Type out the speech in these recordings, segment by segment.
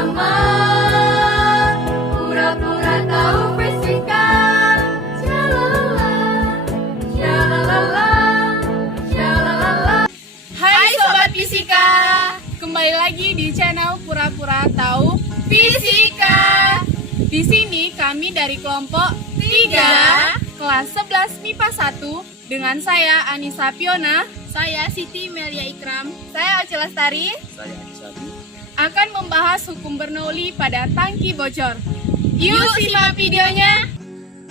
bersama pura-pura tahu fisika. Syalalala, syalalala, syalalala. Hai Sobat Fisika, kembali lagi di channel Pura-Pura Tahu Fisika. Di sini kami dari kelompok 3 kelas 11 MIPA 1 dengan saya Anissa Fiona, saya Siti Melia Ikram, saya Aceh Lestari, Saya Anisabi. akan membahas hukum Bernoulli pada tangki bocor. Yuk simak videonya.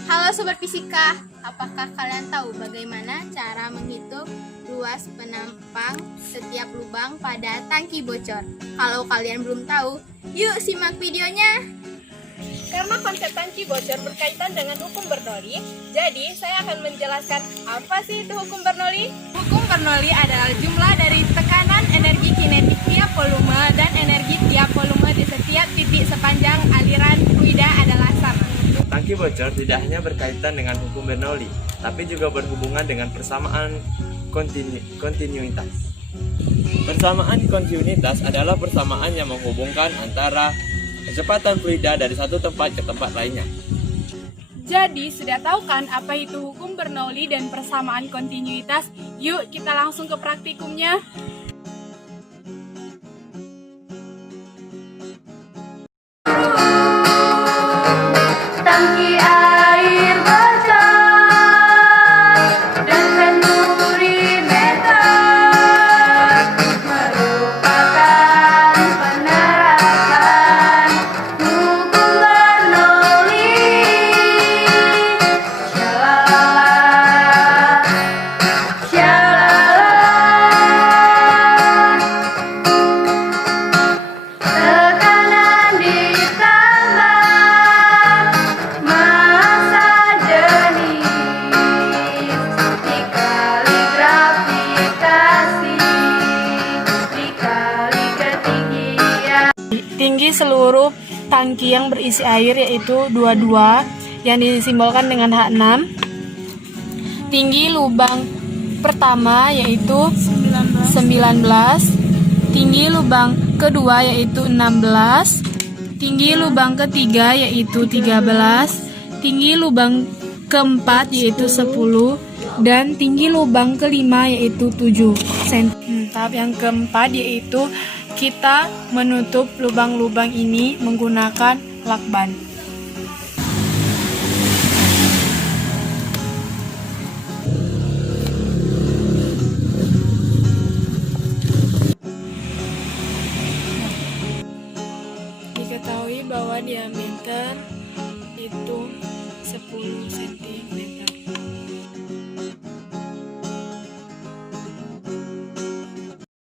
Halo Sobat Fisika, apakah kalian tahu bagaimana cara menghitung luas penampang setiap lubang pada tangki bocor? Kalau kalian belum tahu, yuk simak videonya. Karena konsep tangki bocor berkaitan dengan hukum Bernoulli, jadi saya akan menjelaskan apa sih itu hukum Bernoulli. Hukum Bernoulli adalah jumlah dari tekanan energi kinetik tiap volume dan energi tiap volume di setiap titik sepanjang aliran fluida adalah sama. Tangki bocor tidak hanya berkaitan dengan hukum Bernoulli, tapi juga berhubungan dengan persamaan kontinuitas. Persamaan kontinuitas adalah persamaan yang menghubungkan antara kecepatan fluida dari satu tempat ke tempat lainnya. Jadi sudah tahu kan apa itu hukum Bernoulli dan persamaan kontinuitas? Yuk kita langsung ke praktikumnya. Tangki air bocor dengan durimeter merupakan penerapan hukum Bernoulli. Syalalala, syalalala. Tekanan ditambah massa jenis dikali gravitasi dikali ketinggian. Tinggi seluruh tangki yang berisi air yaitu 22 yang disimbolkan dengan H6. Tinggi lubang pertama yaitu 19. Tinggi lubang kedua yaitu 16. Tinggi lubang ketiga yaitu 13. Tinggi lubang keempat yaitu 10. Dan tinggi lubang kelima yaitu 7 cm. Tahap yang keempat yaitu kita menutup lubang-lubang ini menggunakan lakban. Diketahui bahwa diameter itu 10 cm.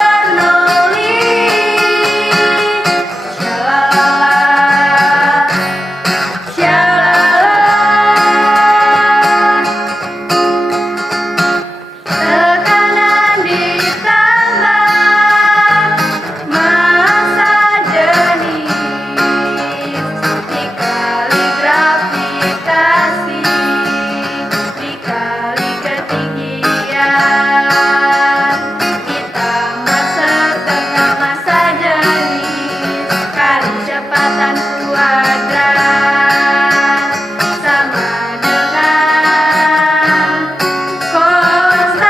Bernoulli, syalalala, syalalala. Tekanan ditambah massa jenis dikali gravitasi dikali ketinggian ditambah setengah massa jenis kali kecepatan kuadrat sama dengan konstan.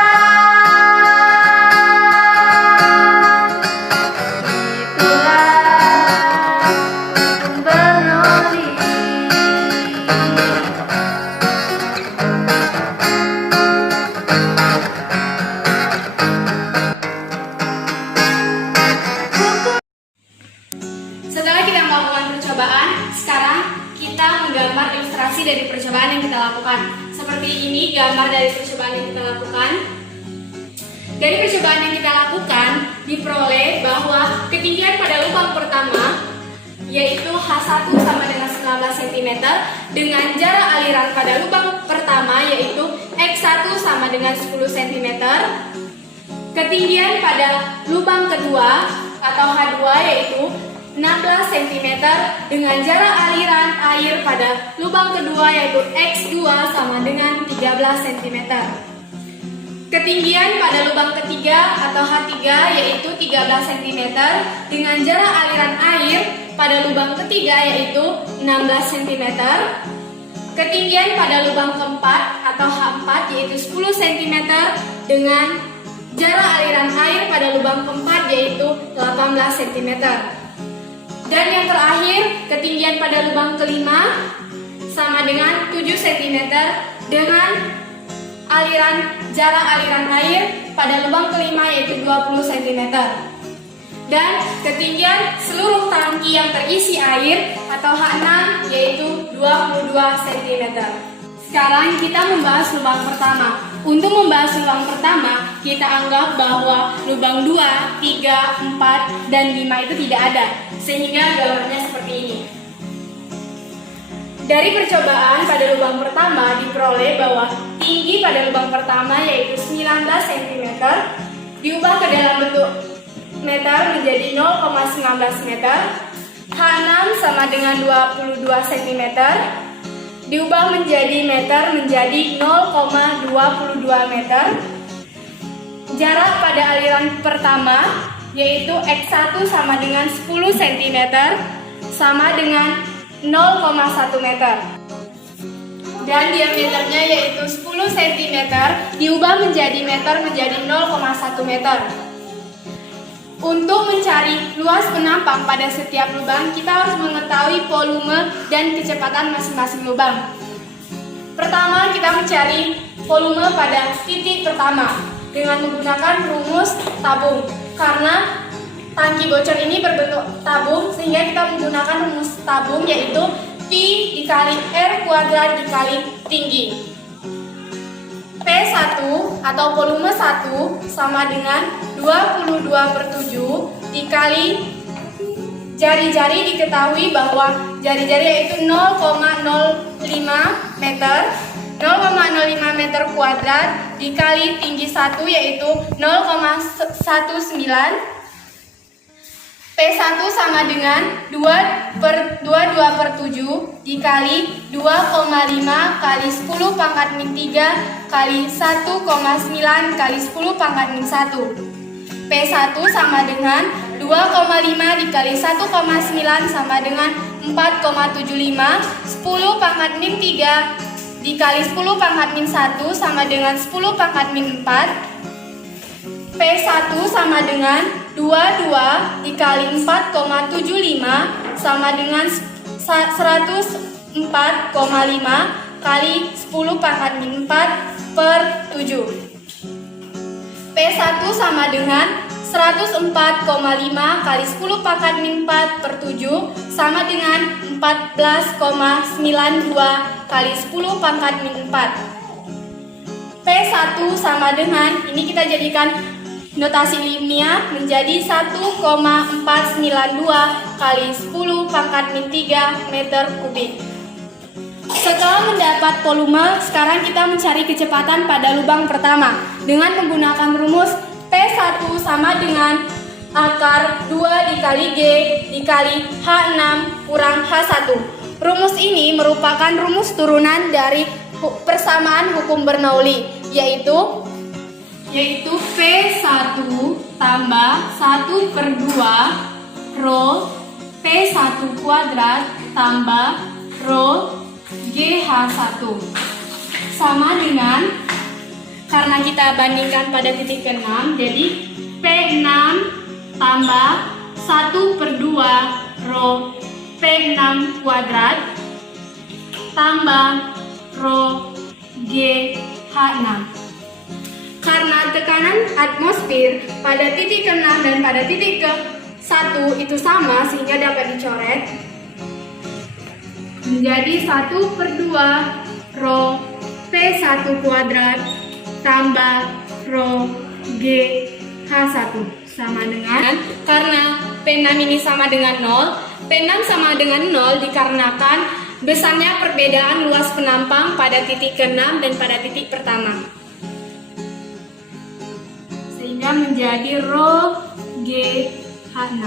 Itulah hukum Bernoulli. Setelah kita melakukan percobaan, sekarang kita menggambar ilustrasi dari percobaan yang kita lakukan. Seperti ini gambar dari percobaan yang kita lakukan. Dari percobaan yang kita lakukan, diperoleh bahwa ketinggian pada lubang pertama yaitu H1 sama dengan 19 cm dengan jarak aliran pada lubang pertama yaitu X1 sama dengan 10 cm. Ketinggian pada lubang kedua atau H2 yaitu 16 cm dengan jarak aliran air pada lubang kedua yaitu X2 sama dengan 13 cm. Ketinggian pada lubang ketiga atau H3 yaitu 13 cm dengan jarak aliran air pada lubang ketiga yaitu 16 cm. Ketinggian pada lubang keempat atau H4 yaitu 10 cm dengan jarak aliran air pada lubang keempat yaitu 18 cm. Dan yang terakhir, ketinggian pada lubang kelima sama dengan 7 cm dengan jarak aliran air pada lubang kelima yaitu 20 cm. Dan ketinggian seluruh tangki yang terisi air atau H6 yaitu 22 cm. Sekarang kita membahas lubang pertama. Untuk membahas lubang pertama, kita anggap bahwa lubang 2, 3, 4, dan 5 itu tidak ada. Sehingga gambarnya seperti ini. Dari percobaan pada lubang pertama diperoleh bahwa tinggi pada lubang pertama yaitu 19 cm diubah ke dalam bentuk meter menjadi 0,19 meter. H6 sama dengan 22 cm diubah menjadi meter menjadi 0,22 meter. Jarak pada aliran pertama yaitu X1 sama dengan 10 cm sama dengan 0,1 meter. Dan diameternya yaitu 10 cm diubah menjadi meter menjadi 0,1 meter. Untuk mencari luas penampang pada setiap lubang, kita harus mengetahui volume dan kecepatan masing-masing lubang. Pertama, kita mencari volume pada titik pertama dengan menggunakan rumus tabung. Karena tangki bocor ini berbentuk tabung, sehingga kita menggunakan rumus tabung yaitu P dikali R kuadrat dikali tinggi. P1 atau volume 1 sama dengan 22/7 dikali jari-jari. Diketahui bahwa jari-jari yaitu 0,05 meter. 0,05 meter kuadrat dikali tinggi 1 yaitu 0,19. P1 sama dengan 22/7 dikali 2,5 kali 10 pangkat min 3 kali 1,9 kali 10 pangkat min 1. P1 sama dengan 2,5 dikali 1,9 sama dengan 4,75. 10 pangkat min 3 dikali 10 pangkat min 1 sama dengan 10 pangkat min 4. P1 sama dengan 22 dikali 4,75 sama dengan 104,5 kali 10 pangkat min 4/7. P1 sama dengan 104,5 kali 10 pangkat min 4/7 sama dengan 14,92 kali 10 pangkat min 4. P1 sama dengan, ini kita jadikan notasi ilmiah menjadi 1,492 kali 10 pangkat min 3 meter kubik. Setelah mendapat volume, sekarang kita mencari kecepatan pada lubang pertama dengan menggunakan rumus P1 sama dengan akar 2 dikali G dikali H6 kurang H1. Rumus ini merupakan rumus turunan dari persamaan hukum Bernoulli, yaitu P1 tambah 1/2 rho P1 kuadrat tambah rho GH1 sama dengan, karena kita bandingkan pada titik ke-6, jadi P6 tambah 1/2 rho P6 kuadrat tambah rho GH6. Karena tekanan atmosfer pada titik ke-6 dan pada titik ke-1 itu sama, sehingga dapat dicoret menjadi 1/2 rho P1 kuadrat tambah rho GH1 sama dengan, karena P6 ini sama dengan 0, P6 sama dengan 0 dikarenakan besarnya perbedaan luas penampang pada titik ke-6 dan pada titik pertama, sehingga menjadi rho GH6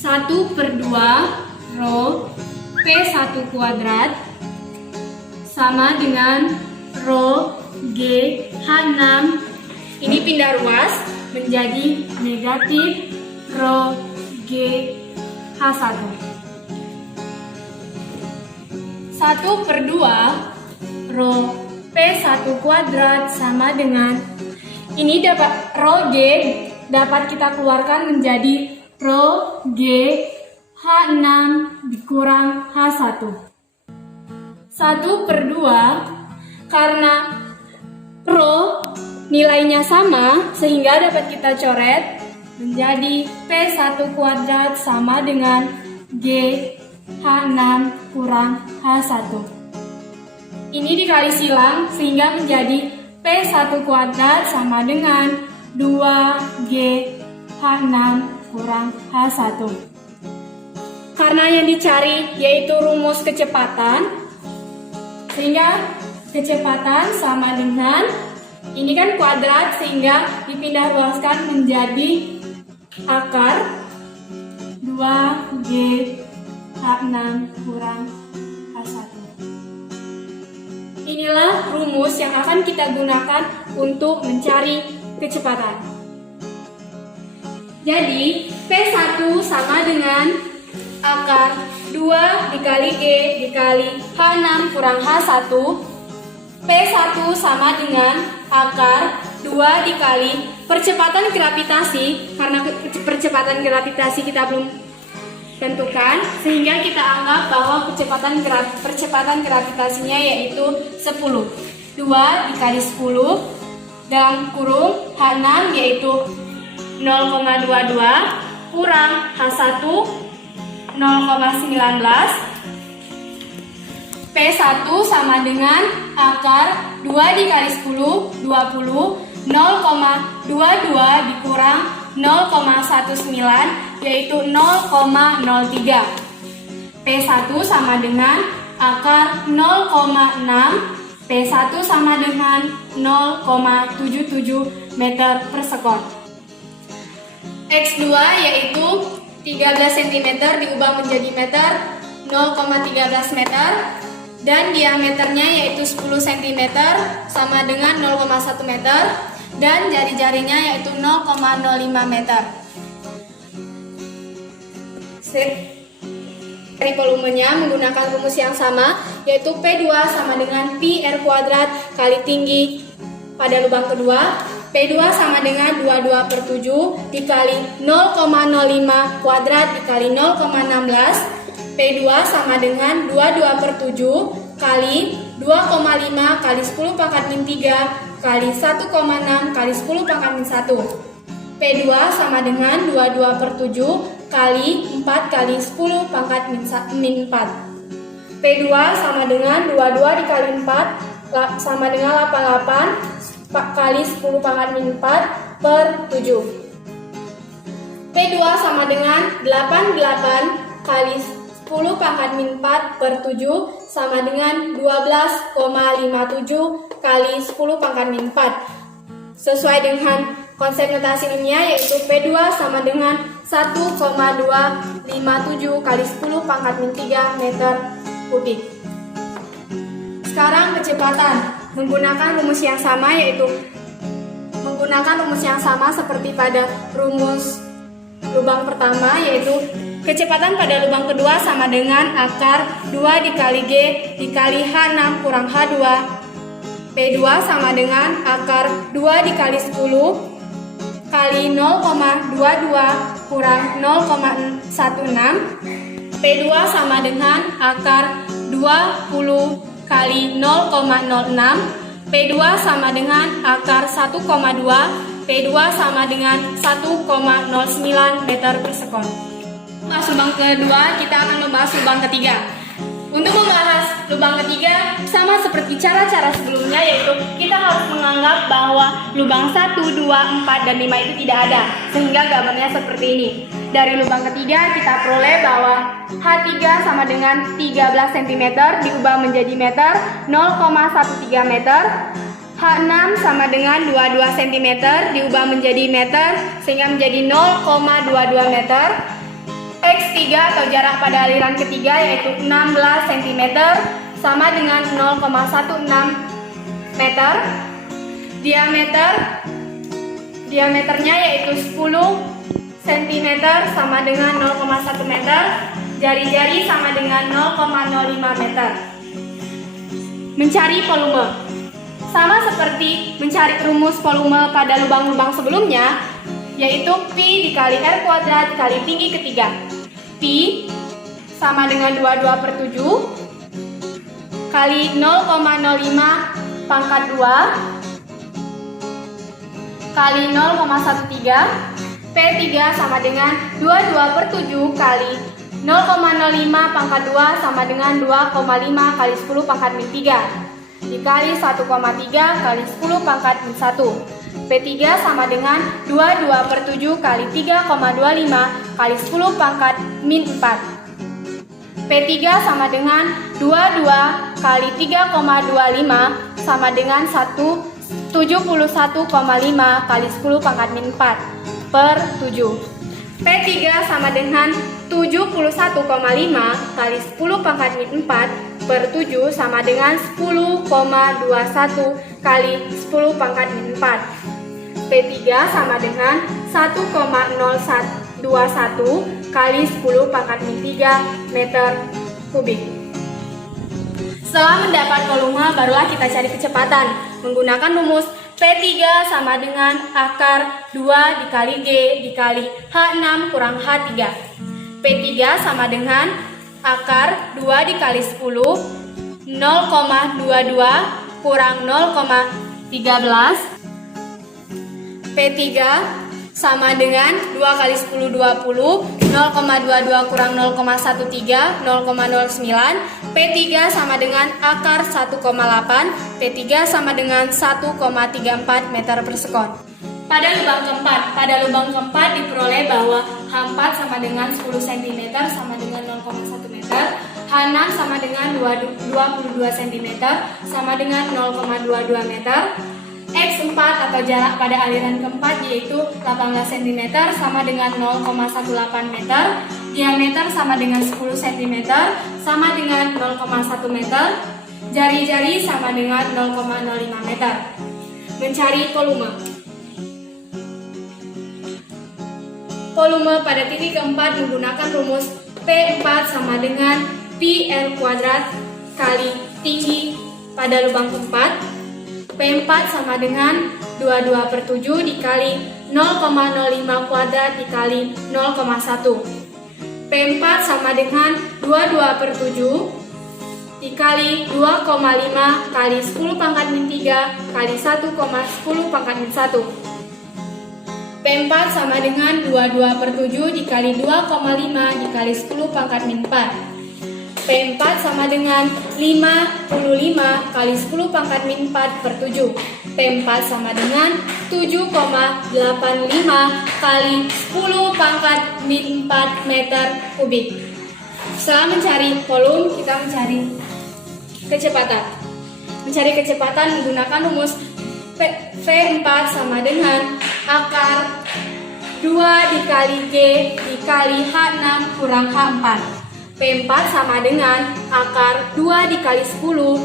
1/2 rho P1 kuadrat sama dengan rho GH6. Ini pindah ruas menjadi negatif rho GH6 H1. 1/2 rho P1 kuadrat sama dengan, ini dapat rho G dapat kita keluarkan menjadi rho G H6 dikurang H1. 1/2 karena rho nilainya sama sehingga dapat kita coret menjadi P1 kuadrat sama dengan G H6 kurang H1. Ini dikali silang sehingga menjadi P1 kuadrat sama dengan 2G H6 kurang H1. Karena yang dicari yaitu rumus kecepatan, sehingga kecepatan sama dengan, ini kan kuadrat sehingga dipindah ruaskan menjadi akar 2G H6 kurang H1. Inilah rumus yang akan kita gunakan untuk mencari kecepatan. Jadi, P1 sama dengan akar 2 dikali G dikali H6 kurang H1. P1 sama dengan akar 2 dikali percepatan gravitasi, karena percepatan gravitasi kita belum tentukan, sehingga kita anggap bahwa percepatan gravitasinya yaitu 10. 2 dikali 10 dalam kurung H6 yaitu 0,22 kurang H1 0,19. P1 sama dengan akar 2 dikali 10 20, 0,22 dikurang 0,19 yaitu 0,03. P1 sama dengan akar 0,6. P1 sama dengan 0,77 meter per sekon. X2 yaitu 13 cm diubah menjadi meter, 0,13 meter, dan diameternya yaitu 10 cm sama dengan 0,1 meter, dan jari-jarinya yaitu 0,05 meter. Dari volumenya menggunakan rumus yang sama, yaitu P2 sama dengan Pi R kuadrat kali tinggi pada lubang kedua. P2 sama dengan 22/7 dikali 0,05 kuadrat dikali 0,16. P2 sama dengan 22/7 kali 2,5 kali 10 pangkat min 3 kali 1,6 kali 10 pangkat min 1. P2 sama dengan 22/7 kali 4 kali 10 pangkat min 4. P2 sama dengan 22 dikali 4 sama dengan 88 kali 10 pangkat min 4 per 7. P2 sama dengan 88 kali 10 pangkat min 4 per 7 sama dengan 12,57 kali 10 pangkat min 4. Sesuai dengan konsep notasi ilmiah yaitu P2 sama dengan 1,257 kali 10 pangkat min 3 meter kubik. Sekarang kecepatan menggunakan rumus yang sama, yaitu menggunakan rumus yang sama seperti pada rumus lubang pertama, yaitu kecepatan pada lubang kedua sama dengan akar 2 dikali G dikali H6 kurang H2. P2 sama dengan akar 2 dikali 10 kali 0,22 kurang 0,16. P2 sama dengan akar 20 kali 0,06. P2 sama dengan akar 1,2. P2 sama dengan 1,09 meter per sekon. Membahas lubang kedua, kita akan membahas lubang ketiga. Untuk membahas lubang ketiga, sama seperti cara-cara sebelumnya, yaitu kita harus menganggap bahwa lubang 1, 2, 4, dan 5 itu tidak ada, sehingga gambarnya seperti ini. Dari lubang ketiga, kita peroleh bahwa H3 sama dengan 13 cm diubah menjadi meter, 0,13 meter. H6 sama dengan 22 cm diubah menjadi meter, sehingga menjadi 0,22 meter. X3 atau jarak pada aliran ketiga yaitu 16 cm sama dengan 0,16 meter. Diameternya yaitu 10 cm sama dengan 0,1 meter. Jari-jari sama dengan 0,05 meter. Mencari volume. Sama seperti mencari rumus volume pada lubang-lubang sebelumnya, yaitu Pi dikali R kuadrat dikali tinggi ketiga. Pi sama dengan 22/7 kali 0,05 pangkat 2 kali 0,13. P3 sama dengan 22/7 kali 0,05 pangkat 2 sama dengan 2,5 kali 10 pangkat min 3 dikali 1,3 kali 10 pangkat min 1. P3 sama dengan 22/7 kali 3,25 kali 10 pangkat min 4. P3 sama dengan 22 kali 3,25 sama dengan 71,5 kali 10 pangkat min 4 per 7. P3 sama dengan 71,5 kali 10 pangkat min 4 per 7 sama dengan 10,21 kali 10 pangkat min 4. P3 sama dengan 1,0121 kali 10 pangkat min 3 meter kubik. Setelah mendapat volume, barulah kita cari kecepatan menggunakan rumus P3 sama dengan akar 2 dikali G dikali H6 kurang H3. P3 sama dengan akar 2 dikali 10, 0,22 kurang 0,13. P3 sama dengan 2 kali 10, 20, 0,22 kurang 0,13, 0,09. P3 sama dengan akar 1,8. P3 sama dengan 1,34 meter per sekon. Pada lubang keempat diperoleh bahwa H4 sama dengan 10 cm sama dengan 0,1 meter, H6 sama dengan 22 cm sama dengan 0,22 meter, X4 atau jarak pada aliran keempat yaitu 18 cm sama dengan 0,18 meter, diameter sama dengan 10 cm sama dengan 0,1 meter, jari-jari sama dengan 0,05 meter. Mencari volume. Volume pada titik keempat menggunakan rumus P4 sama dengan Pi R kuadrat kali tinggi pada lubang keempat. P4 sama dengan 22/7 dikali 0,05 kuadrat dikali 0,1. P4 sama dengan 22/7 dikali 2,5 kali 10 pangkat min 3 kali 1,10 pangkat min 1. P4 sama dengan 22/7 dikali 2,5 dikali 10 pangkat min 4. P4 sama dengan 55 kali 10 pangkat min 4 per 7. P4 sama dengan 7,85 kali 10 pangkat min 4 meter kubik. Setelah mencari volume, kita mencari kecepatan. Mencari kecepatan menggunakan rumus V4 sama dengan akar 2 dikali G dikali H6 kurang H4. P4 sama dengan akar 2 dikali 10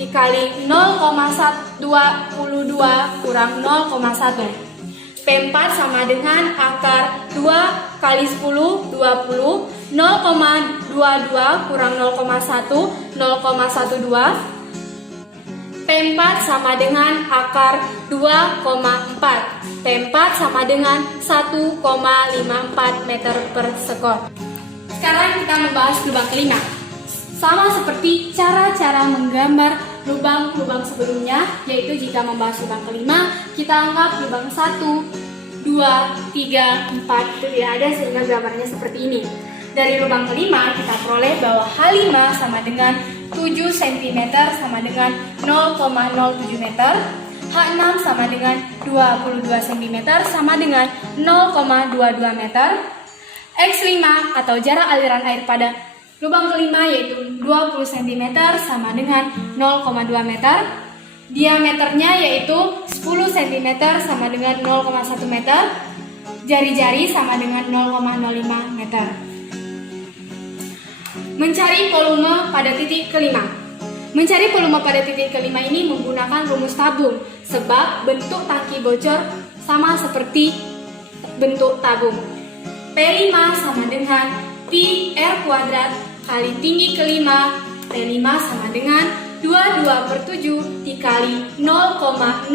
dikali 0,122 kurang 0,1. P4 sama dengan akar 2 kali 10, 20, 0,22 kurang 0,1, 0,12. P4 sama dengan akar 2,4. P4 sama dengan 1,54 meter per sekon. Sekarang kita membahas lubang kelima. Sama seperti cara-cara menggambar lubang-lubang sebelumnya, yaitu jika membahas lubang kelima, kita anggap lubang 1, 2, 3, 4 itu tidak ada sehingga gambarnya seperti ini. Dari lubang kelima kita peroleh bahwa H5 sama dengan 7 cm sama dengan 0,07 meter, H6 sama dengan 22 cm sama dengan 0,22 meter, X5 atau jarak aliran air pada lubang kelima yaitu 20 cm sama dengan 0,2 meter, diameternya yaitu 10 cm sama dengan 0,1 meter, jari-jari sama dengan 0,05 meter. Mencari volume pada titik kelima. Mencari volume pada titik kelima ini menggunakan rumus tabung, sebab bentuk tangki bocor sama seperti bentuk tabung. P5 sama dengan pi R kuadrat kali tinggi kelima. P5 sama dengan 22/7 dikali 0,05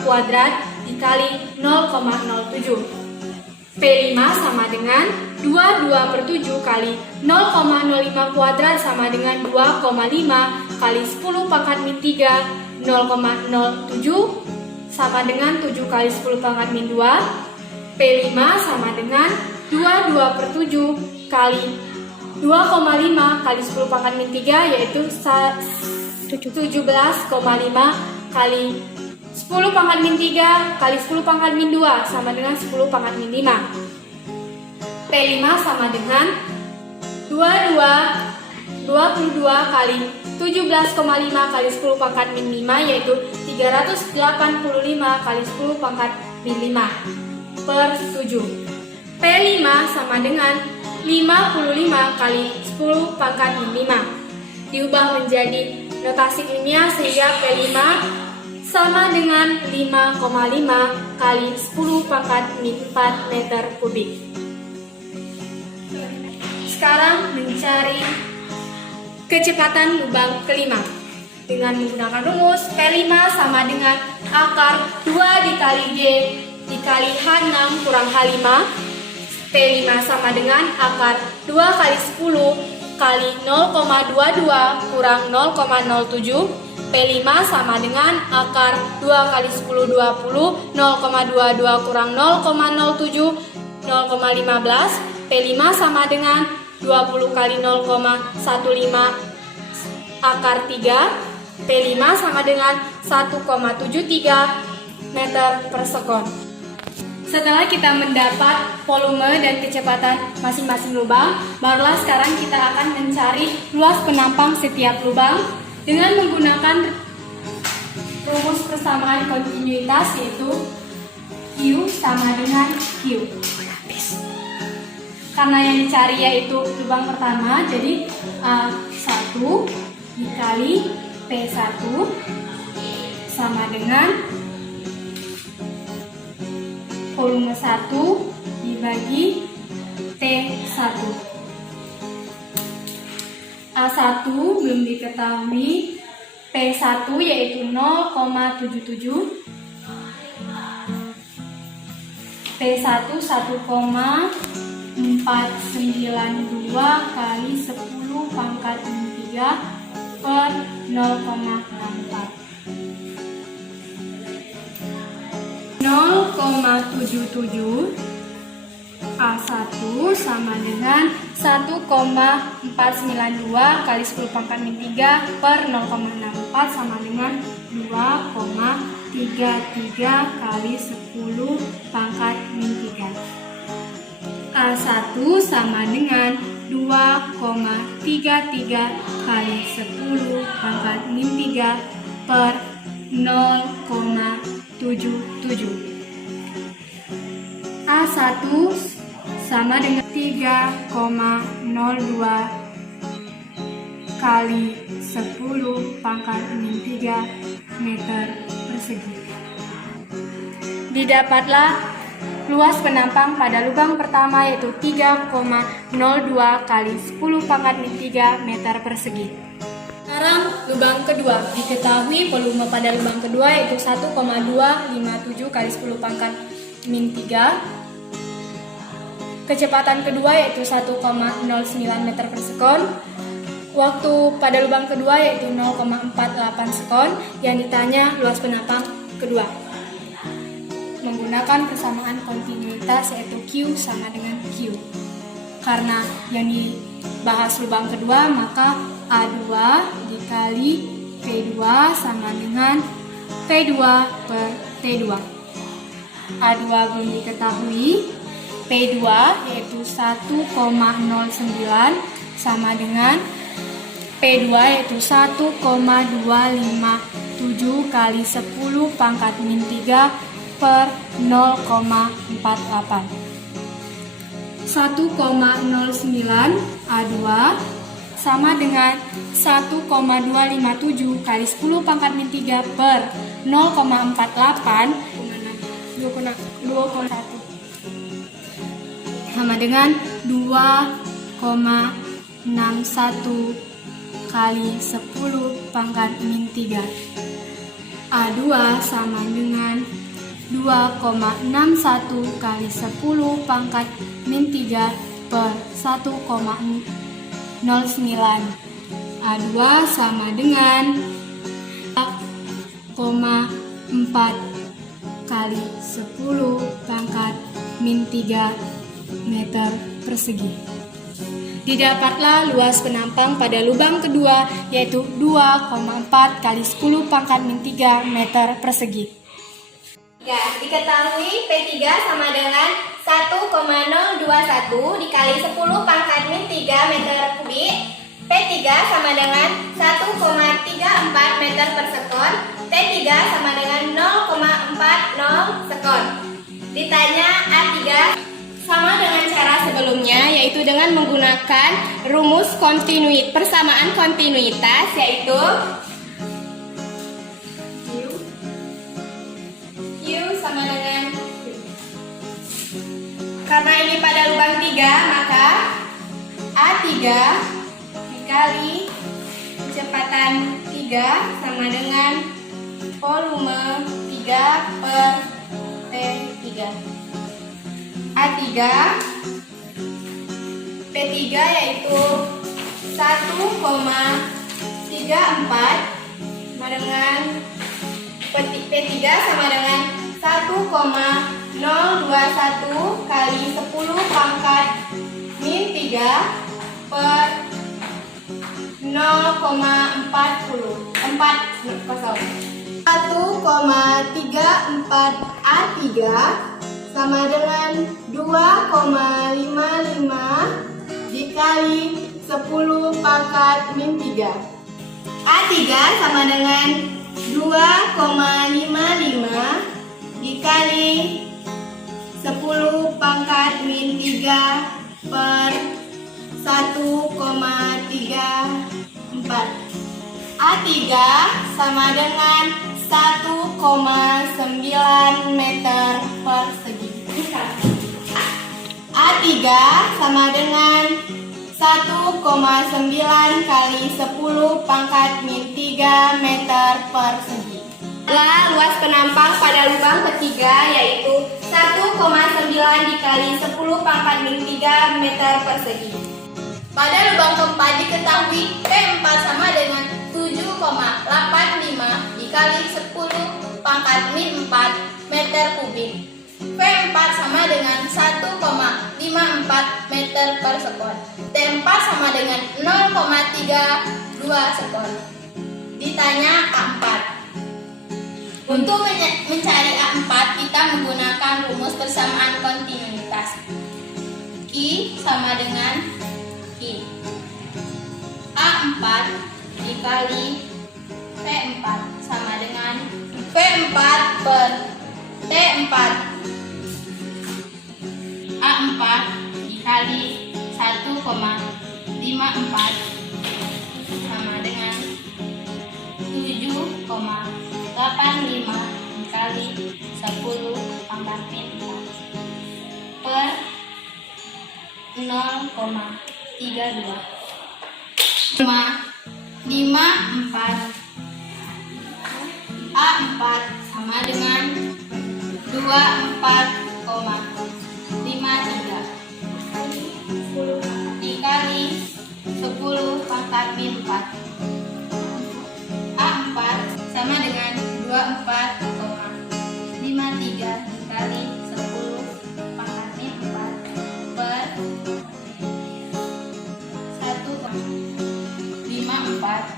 kuadrat dikali 0,07. P5 sama dengan 22/7 kali 0,05 kuadrat sama dengan 2,5 kali 10 pangkat min 3, 0,07 sama dengan 7 kali 10 pangkat min 2. P5 sama dengan 22/7 kali 2,5 kali 10 pangkat min 3, yaitu 17,5 kali 10 pangkat min 3 kali 10 pangkat min 2 sama dengan 10 pangkat min 5. P5 sama dengan 22 kali 17,5 kali 10 pangkat min 5, yaitu 385 kali 10 pangkat min 5 per 7. P5 sama dengan 55 kali 10 pangkat min 5. Diubah menjadi notasi ilmiah sehingga P5 sama dengan 5,5 kali 10 pangkat min 4 meter kubik. Sekarang mencari kecepatan lubang kelima. Dengan menggunakan rumus P5 sama dengan akar 2 dikali G dikali H6 kurang H5. P5 sama dengan akar 2 kali 10 kali 0,22 kurang 0,07. P5 sama dengan akar 2 kali 10 20, 0,22 kurang 0,07, 0,15. P5 sama dengan 20 kali 0,15 akar 3. P5 sama dengan 1,73 meter per sekon. Setelah kita mendapat volume dan kecepatan masing-masing lubang, barulah sekarang kita akan mencari luas penampang setiap lubang dengan menggunakan rumus persamaan kontinuitas, yaitu Q sama dengan Q. Karena yang dicari yaitu lubang pertama, jadi A1 dikali P1 sama dengan volume 1 dibagi T1. A1 belum diketahui, P1 yaitu 0,77, P1 1,492 kali 10 pangkat min 3 per 0,64. 0,77 A1 sama dengan 1,492 kali 10 pangkat min 3 per 0,64 sama dengan 2,33 kali 10 pangkat min 3. A1 sama dengan 2,33 kali 10 pangkat min 3 per 0,77. A1 sama dengan 3,02 kali 10 pangkat min 3 meter persegi. Didapatlah luas penampang pada lubang pertama yaitu 3,02 kali 10 pangkat min 3 meter persegi. Sekarang lubang kedua, diketahui volume pada lubang kedua yaitu 1,257 kali 10 pangkat min 3. Kecepatan kedua yaitu 1,09 meter per sekon. Waktu pada lubang kedua yaitu 0,48 sekon. Yang ditanya luas penampang kedua. Menggunakan persamaan kontinuitas yaitu Q sama dengan Q. Karena yang dibahas lubang kedua, maka A2 dikali P2 sama dengan P2 per T2. A2 belum diketahui, P2 yaitu 1,09 sama dengan P2 yaitu 1,257 kali 10 pangkat min 3 per 0,48. 1,09 A2 sama dengan 1,257 kali 10 pangkat min 3 per 0,48 2,1. sama dengan 2,61 kali 10 pangkat min 3. A2 sama dengan 2,61 kali 10 pangkat min 3 per 1,09. A2 sama dengan 4 kali 10 pangkat min 3 meter persegi. Didapatlah luas penampang pada lubang kedua yaitu 2,4 kali 10 pangkat min 3 meter persegi. Ya, diketahui P3 sama dengan 1,021 dikali 10 pangkat min 3 meter kubik. P3 sama dengan 1,34 meter per sekon. T3 sama dengan 0,40 sekon. Ditanya A3 sama dengan cara sebelumnya, yaitu dengan menggunakan rumus persamaan kontinuitas, yaitu Q sama dengan Q. Karena ini pada lubang 3, maka A3 dikali kecepatan 3 sama dengan volume 3 per T3. A3 P3 yaitu 1,34 sama dengan P3 sama dengan 1,021 kali 10 pangkat min 3 per 0,40. 1,34 A3 sama dengan 2,55 dikali 10 pangkat min 3. A3 sama dengan 2,55 dikali 10 pangkat min 3 per 1,34. A3 sama dengan 1,9 meter persegi. A3 sama dengan 1,9 kali 10 pangkat min 3 meter persegi. Luas penampang pada lubang ketiga yaitu 1,9 dikali 10 pangkat min 3 meter persegi. Pada lubang keempat diketahui P4 sama dengan 7,85 dikali 10 pangkat min 4 meter kubik. P4 sama dengan 1,54 meter per sekon. T4 sama dengan 0,32 sekon. Ditanya A4. Untuk mencari A4 kita menggunakan rumus persamaan kontinuitas. I sama dengan I. A4 dikali P4 sama dengan P4 per T4. A4 dikali 1,54 sama dengan 7,85 dikali 10 pangkat min 4 per 0,32. 54 A4 sama dengan 24,53 dikali 10 pangkat min 4. A4 sama dengan 24,53 dikali 10 pangkat min 4 per 1,54.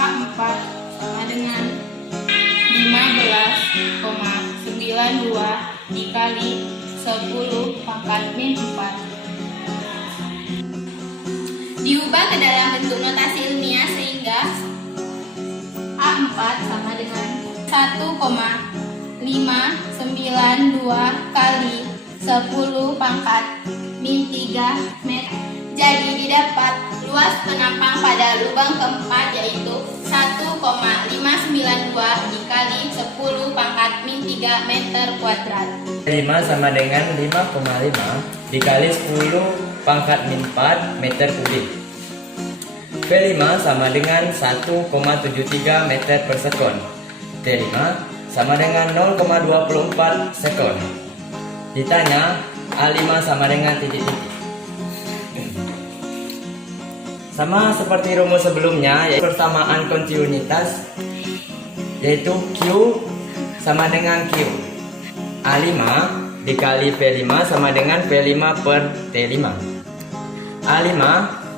A4 sama dengan 15,92 dikali 10 pangkat min 4. Diubah ke dalam bentuk notasi ilmiah sehingga A4 sama dengan 1,592 kali 10 pangkat min 3 meter. Jadi didapat Luas penampang pada lubang keempat yaitu 1,592 dikali 10 pangkat min 3 meter kuadrat. P5 sama dengan 5,5 dikali 10 pangkat min 4 meter kubik. P5 sama dengan 1,73 meter per sekon. T5 sama dengan 0,24 sekon. Ditanya, A5 sama dengan titik-titik. Sama seperti rumus sebelumnya, yaitu persamaan kontinuitas, yaitu Q sama dengan Q. A5 dikali P5 sama dengan P5 per T5. A5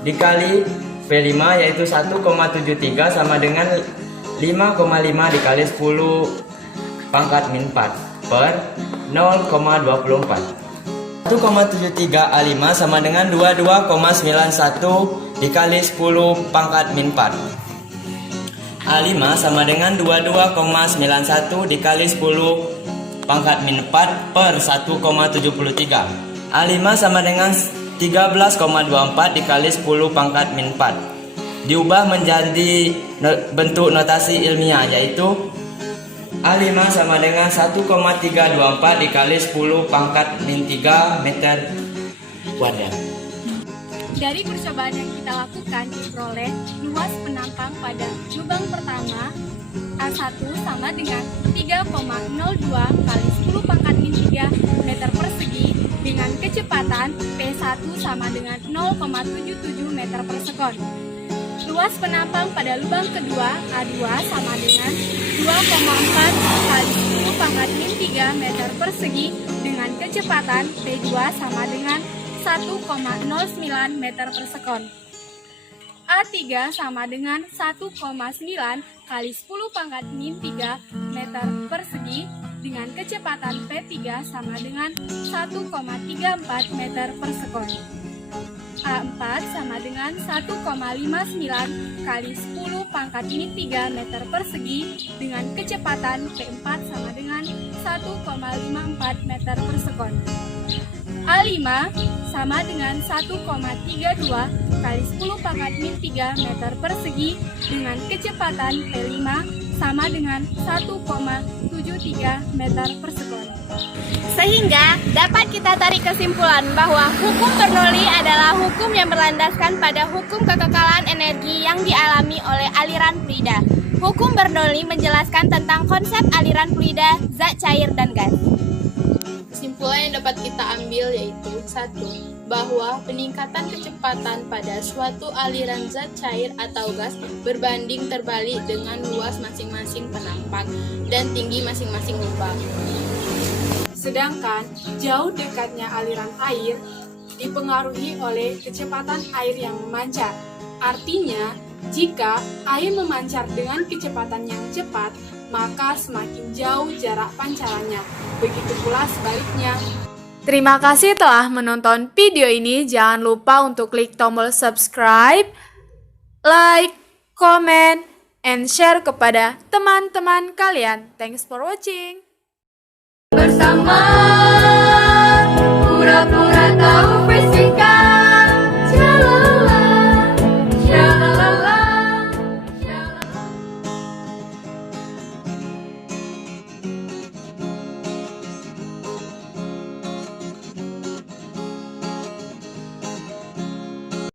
dikali P5 yaitu 1,73 sama dengan 5,5 dikali 10 pangkat min 4 per 0,24. 1,73 A5 sama dengan 22,91 dikali 10 pangkat min 4. A5 sama dengan 22,91 dikali 10 pangkat min 4 per 1,73. A5 sama dengan 13,24 dikali 10 pangkat min 4. Diubah menjadi bentuk notasi ilmiah, yaitu A5 sama dengan 1,324 dikali 10 pangkat min 3 meter kuadrat. Dari percobaan yang kita lakukan diperoleh luas penampang pada lubang pertama A1 sama dengan 3,02 kali 10 pangkat min 3 meter persegi dengan kecepatan P1 sama dengan 0,77 meter per sekon. Luas penampang pada lubang kedua A2 sama dengan 2,4 kali 10 pangkat min 3 meter persegi dengan kecepatan P2 sama dengan 1,09 meter per sekon. A3 sama dengan 1,9 kali 10 pangkat min 3 meter persegi dengan kecepatan P3 sama dengan 1,34 meter per sekon. A4 sama dengan 1,59 kali 10 pangkat min 3 meter persegi dengan kecepatan P4 sama dengan 1,54 meter per sekon. A5 sama dengan 1,32 kali 10 pangkat min 3 meter persegi dengan kecepatan P5 sama dengan 1,73 meter per sekon. Sehingga dapat kita tarik kesimpulan bahwa hukum Bernoulli adalah hukum yang berlandaskan pada hukum kekekalan energi yang dialami oleh aliran fluida. Hukum Bernoulli menjelaskan tentang konsep aliran fluida, zat cair, dan gas. Kesimpulan yang dapat kita ambil yaitu 1. Bahwa peningkatan kecepatan pada suatu aliran zat cair atau gas berbanding terbalik dengan luas masing-masing penampang dan tinggi masing-masing lubang. Sedangkan jauh dekatnya aliran air dipengaruhi oleh kecepatan air yang memancar. Artinya, jika air memancar dengan kecepatan yang cepat, maka semakin jauh jarak pancarannya. Begitu pula sebaliknya. Terima kasih telah menonton video ini. Jangan lupa untuk klik tombol subscribe, like, comment, and share kepada teman-teman kalian. Thanks for watching. Bersama pura-pura tahu fisika.